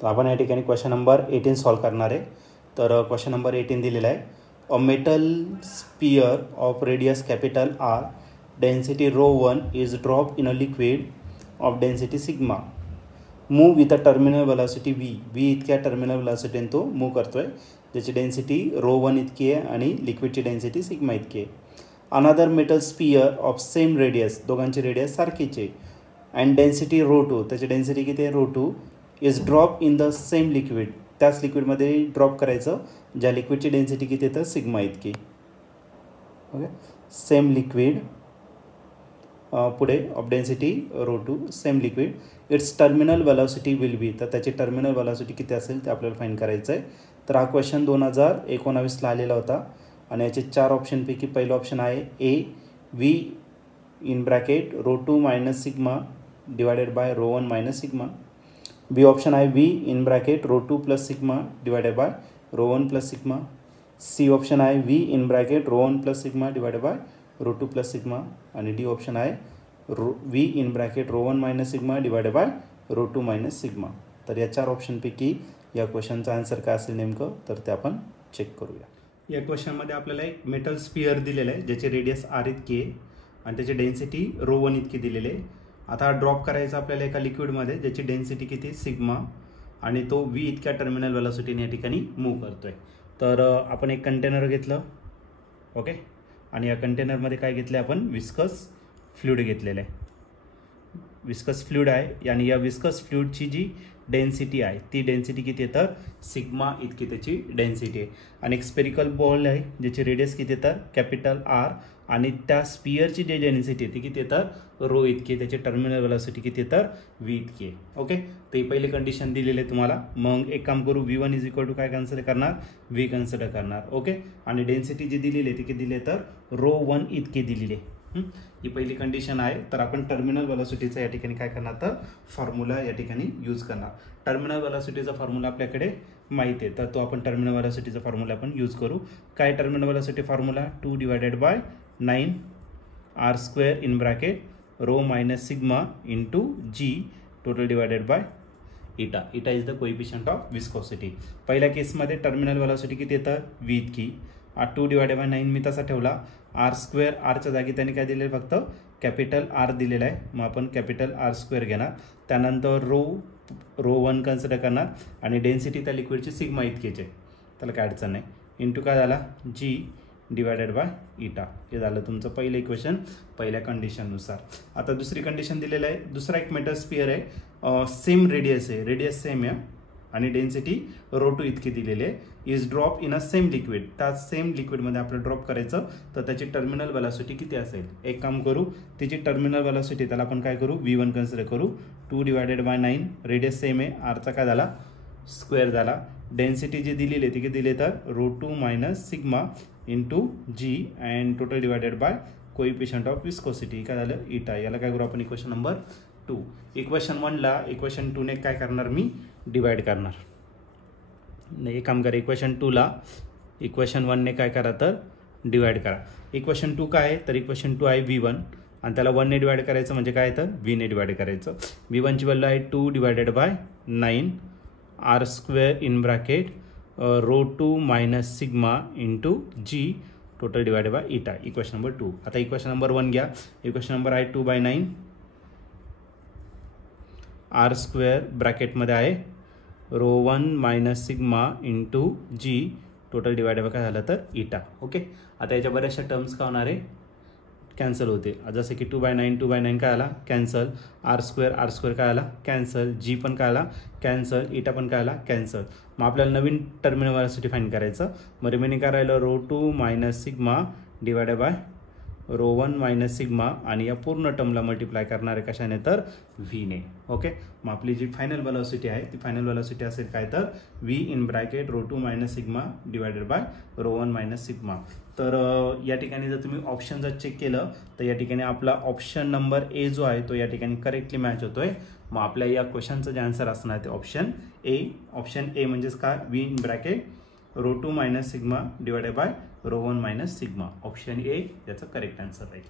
तर आपण या ठिकाणी क्वेश्चन नंबर 18 सॉल्व करणार आहे. तर क्वेश्चन नंबर 18 दिलेला आहे. A metal sphere of radius capital R density ρ1 is drop in a liquid of density sigma move with a terminal velocity V इतक्या टर्मिनल वेलॉसिटीने तो मूव करतोय, ज्याची डेन्सिटी ρ1 इतकी आहे आणि लिक्विडची डेन्सिटी सिग्मा इतकी आहे. Another metal sphere of same radius, दोघांची रेडियस सारखीच आहे, अँड डेन्सिटी ρ2, त्याची डेन्सिटी किती आहे ρ2 is drop in the same liquid, त्याच लिक्विडमध्ये ड्रॉप करायचं ज्या लिक्विडची डेन्सिटी किती आहे तर सिग्मा इतकी. ओके, सेम लिक्विड पुढे of density ρ2 same liquid, its terminal velocity will be, तर त्याची टर्मिनल वेलॉसिटी किती असेल ते आपल्याला फाइंड करायचं आहे. तर हा क्वेश्चन 2019ला आलेला होता आणि याचे 4 ऑप्शनपैकी पहिलं ऑप्शन आहे A V in bracket ρ2 minus sigma divided by ρ1 minus sigma. B option आहे V in bracket ρ2 plus sigma divided by ρ1 plus sigma. C option आहे V in bracket ρ1 plus sigma divided by ρ2 plus sigma. आणि D option आहे V in bracket ρ1 minus sigma divided by ρ2 minus sigma. तर या 4 ऑप्शनपैकी या क्वेश्चनचा answer काय असेल नेमकं तर ते आपण चेक करूया. या क्वेश्चनमध्ये आपल्याला एक मेटल स्पियर दिलेलं आहे, ज्याची रेडियस आर इतकी आहे आणि त्याची डेन्सिटी ρ1 इतकी दिलेली आहे. आता हा ड्रॉप करायचा आपल्याला एका लिक्विडमध्ये, ज्याची डेन्सिटी किती सिग्मा आणि तो व्ही इतक्या टर्मिनल वेलॉसिटीने या ठिकाणी मूव्ह करतोय. तर आपण एक कंटेनर घेतलं, ओके, आणि या कंटेनरमध्ये काय घेतलं आपण विस्कस फ्लुइड घेतलेलं आहे. विस्कस फ्लुइड आहे आणि या विस्कस फ्लुइडची जी डेन्सिटी आहे ती डेन्सिटी किती आहे तर सिग्मा इतकी त्याची डेन्सिटी आहे. आणि एक स्पेरिकल बॉल आहे ज्याची रेडियस किती आहे तर कॅपिटल आर आणि त्या स्पियरची जी डेन्सिटी आहे ती किती आहे तर रो इतकी आहे, त्याची टर्मिनल वेलॉसिटी किती आहे तर व्ही इतकी आहे. ओके, तर ही पहिली कंडिशन दिलेली आहे तुम्हाला. मग एक काम करू, V1 इज इक्वल टू काय कन्सिडर करणार व्ही कन्सिडर करणार. ओके, आणि डेन्सिटी जी दिलेली आहे ती किती दिली आहे तर ρ1 इतकी दिलेली आहे. ही पहिली कंडिशन आहे. तर आपण टर्मिनल वेलॉसिटीचा या ठिकाणी काय करणार तर फॉर्म्युला या ठिकाणी यूज करणार. टर्मिनल वेलॉसिटीचा फॉर्म्युला आपल्याकडे माहिती आहे, तर तो आपण टर्मिनल वेलॉसिटीचा फॉर्म्युला आपण यूज करू. काय terminal velocity formula 2 divided by 9 R square in bracket rho minus sigma into g total divided by eta. Eta is the coefficient of viscosity. पहिल्या केसमध्ये टर्मिनल वेलॉसिटी किती येतं व्ही इतकी, 2 डिवायडेड बाय 9 मी तसा ठेवला. आर स्क्वेअर आरच्या जागी त्याने काय दिलेलं फक्त कॅपिटल आर दिलेला आहे, मग आपण कॅपिटल आर स्क्वेअर घेणार. त्यानंतर ρ1 कन्सिडर करणार आणि डेन्सिटी त्या लिक्विडची सिग्मा इतकीच आहे, त्याला काय अडचण नाही. इंटू काय झाला जी डिवायडेड बाय इटा. हे झालं तुमचं पहिलं इक्वेशन पहिल्या कंडिशननुसार. आता दुसरी कंडिशन दिलेलं आहे. दुसरा एक मेटल स्पियर आहे, सेम रेडियस आहे, रेडियस सेम आहे आणि डेन्सिटी ρ2 इतकी दिलेली आहे, is drop in a same liquid. त्या सेम लिक्विडमध्ये आपल्याला ड्रॉप करायचं, तर त्याची टर्मिनल वेलॉसिटी किती असेल. एक काम करू, तिची टर्मिनल वेलॉसिटी त्याला आपण काय करू V1 कन्सिडर करू. 2 डिवायडेड बाय 9 रेडियस सेम आहे, आरचा काय झाला स्क्वेअर झाला. डेन्सिटी जी दिलेली आहे ती किती दिली तर ρ2 minus sigma into g and total divided by coefficient of viscosity काय झालं इटा. याला काय करू आपण इक्वेशन नंबर 2. इक्वेशन 1ला इक्वेशन 2ने काय करणार मी डिवाइड करणार. नाही, एक काम करा, इक्वेशन 2ला इक्वेशन 1ने काय करा तर डिवाइड करा. इक्वेशन 2 काय आहे तर इक्वेशन 2 आहे V1 आणि त्याला 1ने डिवाइड करायचं म्हणजे काय तर व्हीने डिवाइड करायचं. V1ची व्हॅल्यू आहे 2 divided by 9 R square in bracket ρ2 minus sigma into g total divided by eta. Equation number 2. आता इक्वेशन नंबर 1 घ्या. इक्वेशन नंबर आहे 2 बाय 9 आर स्क्वेअर ब्रॅकेटमध्ये आहे ρ1 minus sigma into g total divided by काय झालं तर इटा. ओके, आता याच्या बऱ्याचशा टर्म्स काय होणार आहे कॅन्सल होते, जसे की 2 बाय 9 काय आला कॅन्सल, आर स्क्वेअर काय आला कॅन्सल, जी पण काय आला कॅन्सल, इटा पण काय आला कॅन्सल. मग आपल्याला नवीन टर्मिनल वेलॉसिटी फाइंड करायचं. मग रिमेनिंग काय राहिलं ρ2 minus sigma divided by ρ1 minus sigma आणि या पूर्ण टर्मला मल्टिप्लाय करणार आहे कशाने तर व्हीने. ओके, मग आपली जी फायनल वेलॉसिटी आहे ती फायनल वेलॉसिटी असेल काय तर V in bracket ρ2 minus sigma divided by ρ1 minus sigma. तर या ठिकाणी जर तुम्ही ऑप्शन जर चेक केलं तर या ठिकाणी आपला ऑप्शन नंबर ए जो आहे तो या ठिकाणी करेक्टली मॅच होतोय. मग आपल्या या क्वेश्चनचं जे आन्सर असणार ते ऑप्शन ए. ऑप्शन ए म्हणजेच काय V in bracket ρ2 minus sigma divided by ρ1 minus sigma. Option A याचा करेक्ट आन्सर राहील.